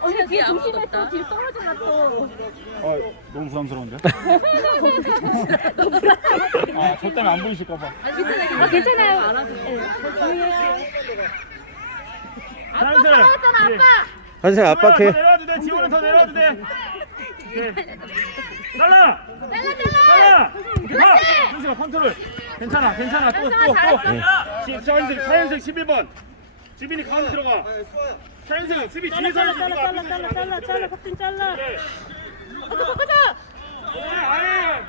언니 뒤에 조심해 또 뒤에 떨어질라 또. 아 너무 부담스러운데 아 저 때문에 안 보이실까봐 아, 괜찮아요. 알아서. 네, 저 조용히 할게요. 자연스 예. 한생 압박해. 더 내려와도 돼 지원은 더 내려와도 돼 예. 잘라 잘라 잘라. 잘라 이렇게 봐 현수가 컨트롤 괜찮아 괜찮아 또 또 또 차현석 차현석 11번 지빈이 가운데 들어가 차현석 수비 뒤에서 잘라 하지 잘라 이거 잘라 잘라 잘라 잘라 해. 박진 잘라. 예. 바꿔 바꿔줘. 예, 아예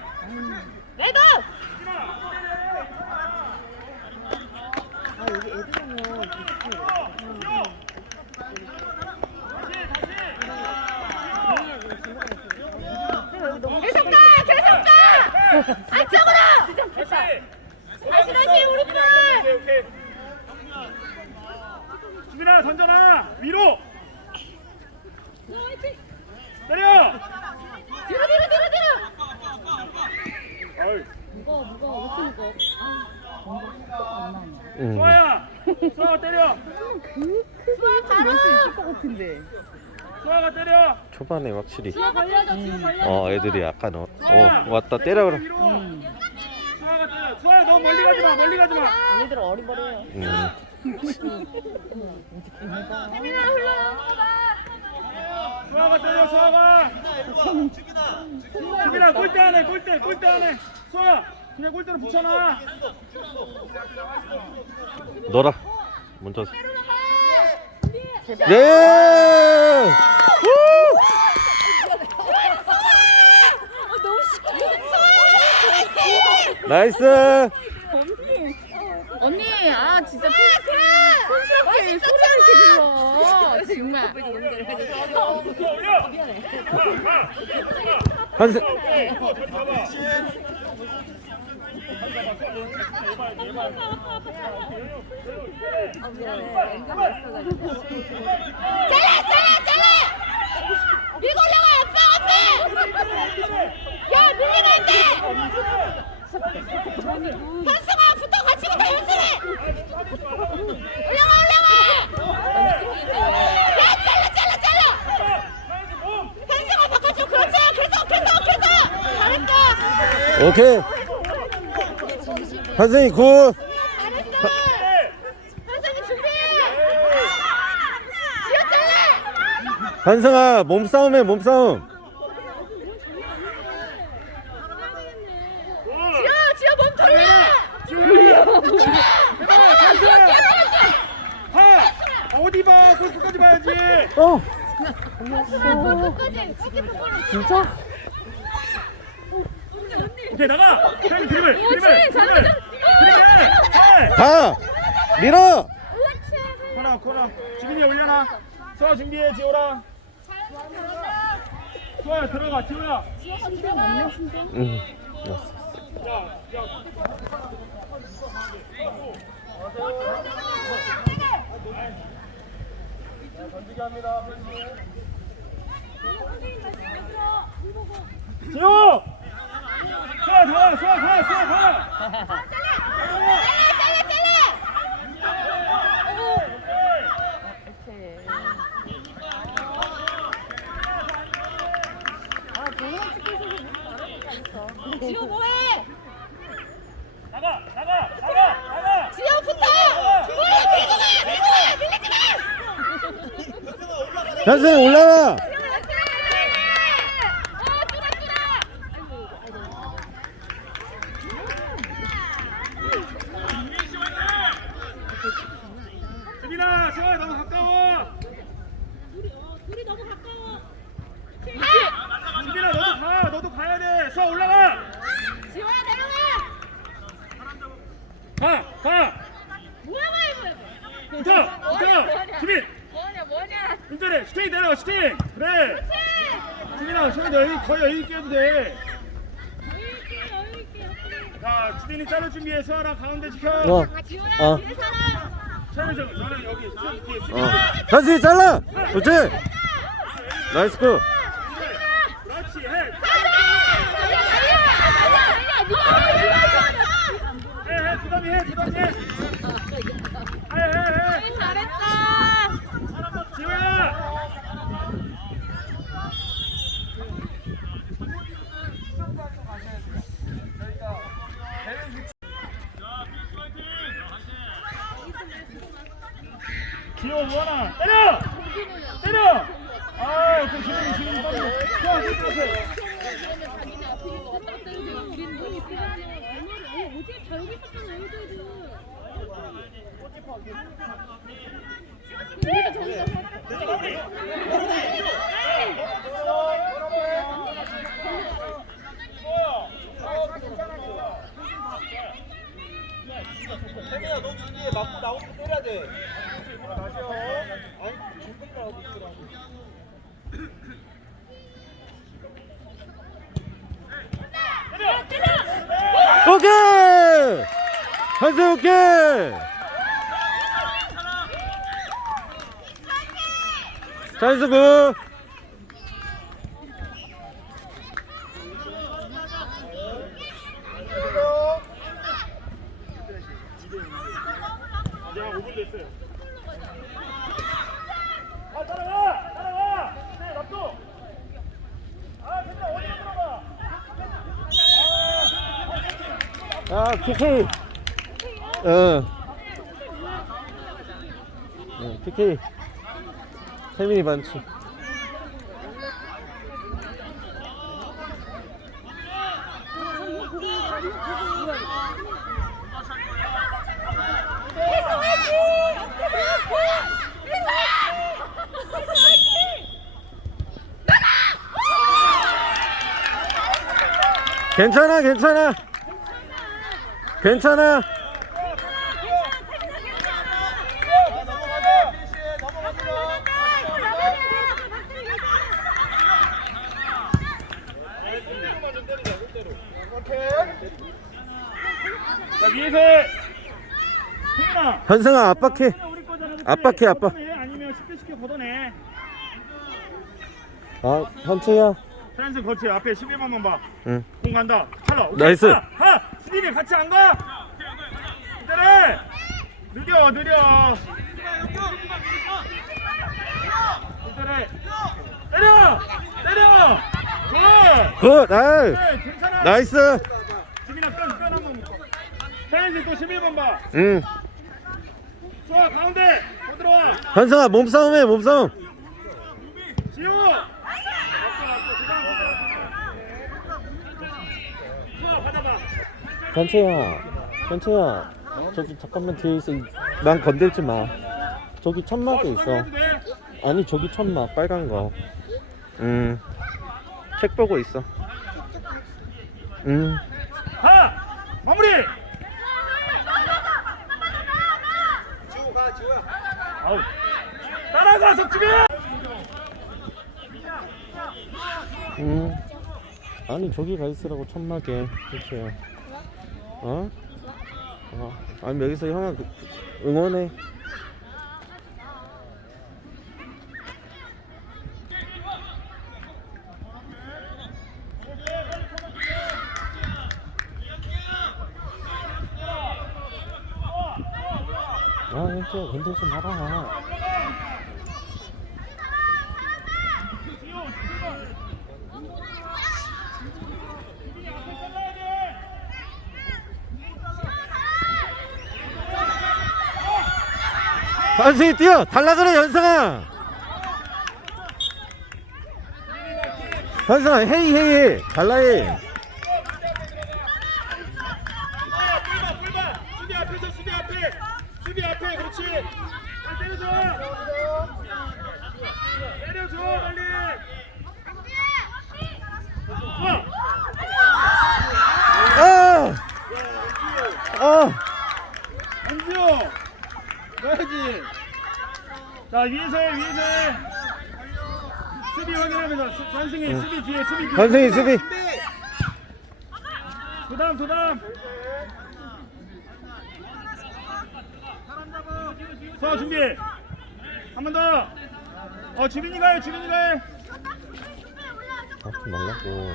레드. 계속 가 계속 가. 안쪽으로. 다시 다시 우리 편. 오케이 오케이 수빈아 던져놔 위로 때려 뒤로 뒤로 뒤로 뒤로. 어이 무거워 무거워 왜 이렇게 무거워? 응. 수아야 수아가 때려 낼수 있을 것 같은데. 수아가 때려 초반에 확실히 걸려줘 걸려줘. 어 애들이 약간 어, 어 왔다 때려 그래. 위로. 수아가 때려 수아야 너 멀리 가지 마 멀리 가지 마 얘들 어리버리해요. 음. 세민아 흘러. 수아가 때려 수아가 수빈아 골대 안에 골대 골대 안에 수아 그냥 골대로 붙여놔 너라. 먼저. 예! 너무 시끄러워. 나이스. 언니, 아 진짜 촌스럽게 소리를 이렇게 질러. 정말. 잘라, 잘라. 밀고 올라가, 아빠, 앞에. 야, 밀리면 안 돼. 현승아, 붙어 같이 붙어, 현승이. 올라가, 올라가. 야, 잘라, 잘라, 잘라. 현승아, 바꿔줘. 그렇지. 계속, 계속, 계속. 잘했다. 오케이. 한생이 굿. 한승아 몸싸움해 몸싸움. 지어, 지어 몸 돌려. 하 어디 봐 골 끝까지 봐야지 어. 진짜? 오케이 나가 형 드리블 드리블 옳지, 잘하자. 드리블 해 가. 밀어. 코너 코너. 지민이 올려놔. 수아 준비해 지호라. 수아야 들어가 지호야 응. 지호! 수아 가 수아 가 수아 가. 지호 뭐해? 나가 나가 나가 나가 지호 붙어! 뭐해? 밀고 가! 밀고 가! 밀리지 마! 한승 올라와. 어, 뚜라 뚜라! 지민아 수아 너무 가까워 둘이 너무 가까워. 지민아 너도 가 너도 가야 돼 수아 올라가 지호야 내려가! 가가 뭐야 뭐야 붙어 붙어 지민 뭐냐 뭐냐 인터넷 슈팅 내려 슈팅 그래 지민아 수아 너 여기 거의 여기 있게 해도 돼 자, 지민이 자를 준비해 수아랑 가운데 지켜 어. 어. 최현정 저는 여기 뒤에 어. 한승이 잘라. 그렇지. 나이스 굿. 그렇지 해 아니야 아니야 아니야 해, 해, 부담이 해, 그렇지. 에에에. 잘했다. 지호야. 기호 원아. 때려! 때려! 아 그, 지금 지금 빨리 좋아 좋아 좋아 됐어 마무리 태민아 너 뒤에 맞고 나오는 거 때려야 돼. 아니 중간이라고 있더라고. 오케이! 한승 오케이! 찬스 굿! 이제 한 5분 됐어요 아 따라가 따라가 네 납도 아 됐다 어디 들어가 아, PK! 어. 어, PK. 세민이 반치. 괜찮아, 괜찮아. 괜찮아. 자 넘어가자. 피니시 넘어갑니다. 오케이. 자 위에서 태민아 현승아 압박해. 압박해, 압박. 아니면 쉽게 쉽게 걷어내 아, 현채야. 프란스 거치 앞에 11번만 봐. 응. 공 간다. 하나. 오케이. 나이스. 가. 가. 수빈이 같이 안 가? 기다려. 느려 느려. 기다려. 때려. 때려. 굿. 굿. 아이. 네, 괜찮아. 나이스. 수빈아 끈, 끈 한번. 프란스 또 11번 봐. 응. 수아 가운데. 더 들어와. 현승아 몸싸움해, 몸싸움. 수아 받아봐. 현채야. 현채야. 저기 잠깐만 뒤에 있어. 난 건들지 마. 저기 천막에 있어. 돼. 아니, 저기 천막 빨간 거. 음. 책 보고 있어. 음. 가. 마무리. 지호 가 지호야. 아우. 따라가 석주빈. 음. 아니 저기 가 있으라고 천막에 그렇죠. 어? 어. 아니 여기서 형아 그- 응원해. 아, 현재 건들지 마라. 현승이 뛰어! 달라 그래! 현승아, 헤이, 헤이, 헤이! 달라 해! 아, 뿔봐, 뿔봐. 수비 앞에서 수비 앞에. 수비 앞에, 그렇지. 빨리 때려줘. 때려줘, 빨리. 좋아. 아! 아! 안지호. 넣어야지. 자, 위에서 해, 위에서 해. 수비 확인하면서 수- 전승이 응. 수비 뒤에 수비 뒤에. 현승이 수비! 그다음 그다음. 서 준비. 한 번 더. 어 주빈이가 해 주빈이가 해. 하지 말라고.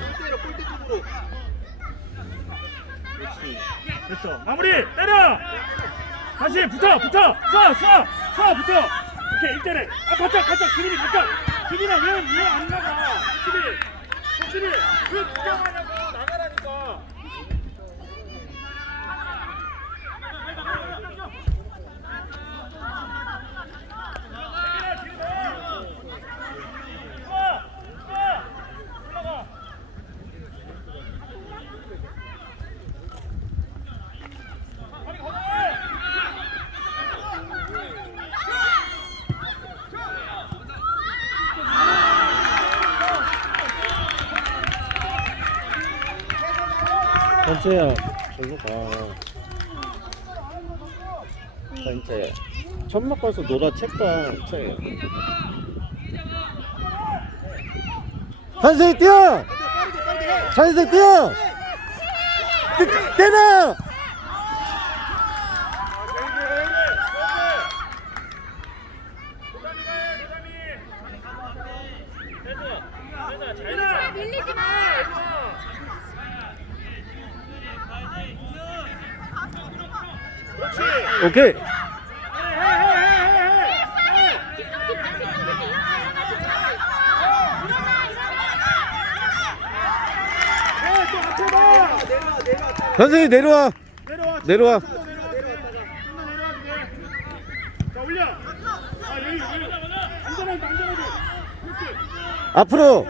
됐어. 마무리. 때려. 다시 붙어, 붙어. 쏴, 쏴, 쏴, 붙어. 오케이, 일대를. 아, 가자, 가자. 기빈이 가자. 기빈아, 왜, 왜안 나가? 기빈. 기빈이, 왜 구경하냐고. 나가라니까. 기빈아, 뒤로 가. 좋아, 좋아. 올라가. 빨리 가자. 저기로 가 자, 이제 천막 가서 놀아 책방 책 한승이 뛰어! 찬승 뛰어! 뛰- 때려! 밀리지 마. 그렇지. 오케이 봐. 내려와 내려와 내려와. 앞으로.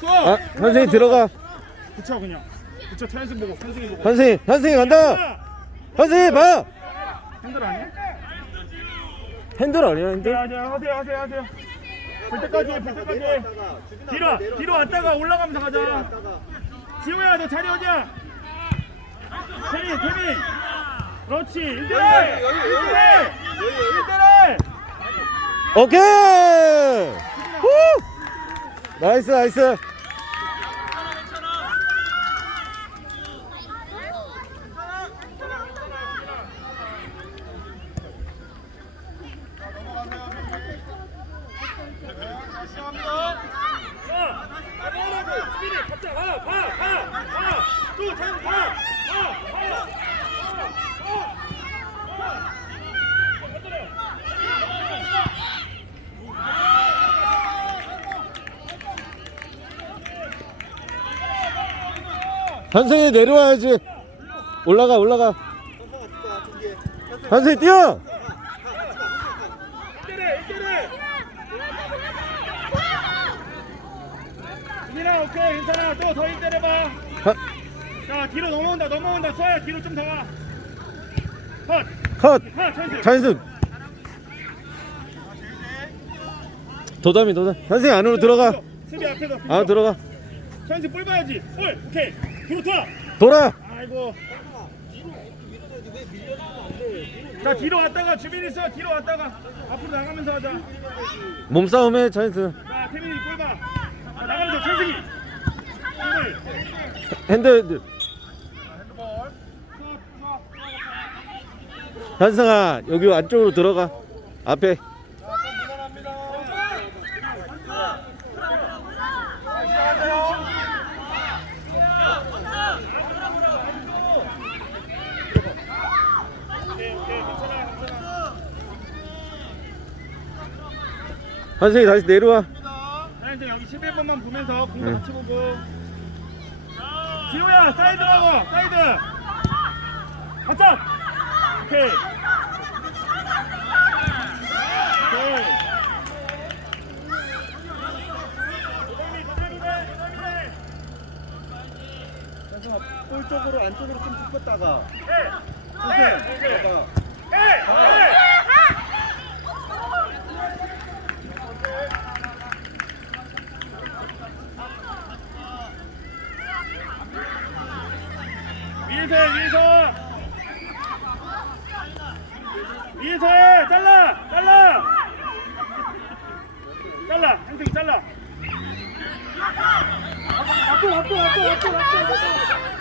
아, 쏘. 현승이 들어가 붙여 그냥. 붙여 차연승 보고 현승이 보고. 현승이 현승이 간다 현승이 봐 핸들 아니야? 핸들 아니야 네, 핸들 하세요 하세요 하세요 하세요. 볼 때까지 해, 볼 때까지 해. 뒤로 뒤로 왔다가 올라가면서 가자. 지호야 너 자리 어디야? 태민 태민. 그렇지. 일대일. 일대일. 일대일. 오케이 후! 나이스 나이스 자, 가라고. 수빈이 갑자 가. 가. 가. 가. 또 장. 가. 가. 가. 가. 현승이 내려와야지 올라가 올라가 현승이 뛰어 오케이 괜찮아. 또더힘 때려봐. 하- 자 뒤로 넘어온다 넘어온다 쏴야 뒤로 좀더 가. 컷. 찬스. 찬승 도담이 도담 현승이 안으로 들어가 수비 앞에서. 아 들어가 찬스 볼 봐야지. 볼. 오케이. 타. 돌아 아이고. 자 뒤로 왔다가 주민 있어 뒤로 왔다가 앞으로 나가면서 하자. 몸싸움해 찬승 자 태민이 볼 봐. 자, 나가면서 천승이. 핸들 핸들 현승아 여기 안쪽으로 들어가 앞에 오케이 오케이 괜찮아 괜찮아. 현승이 다시 내려와 자 이제 여기 11번만 보면서 공도 응. 같이 보고. 지호야 사이드라고 사이드. 바짝. 오케이. 오케이. 도담이 도담이네 도담이네. 볼 쪽으로 안쪽으로 좀 붙었다가 해. 해. 해. 봐봐. 해. 해. 위에서 해, 위에서 위에서 해 잘라 잘라. 잘라 한승이 잘라. 앞으로 앞으로 앞으로 앞으로 앞으로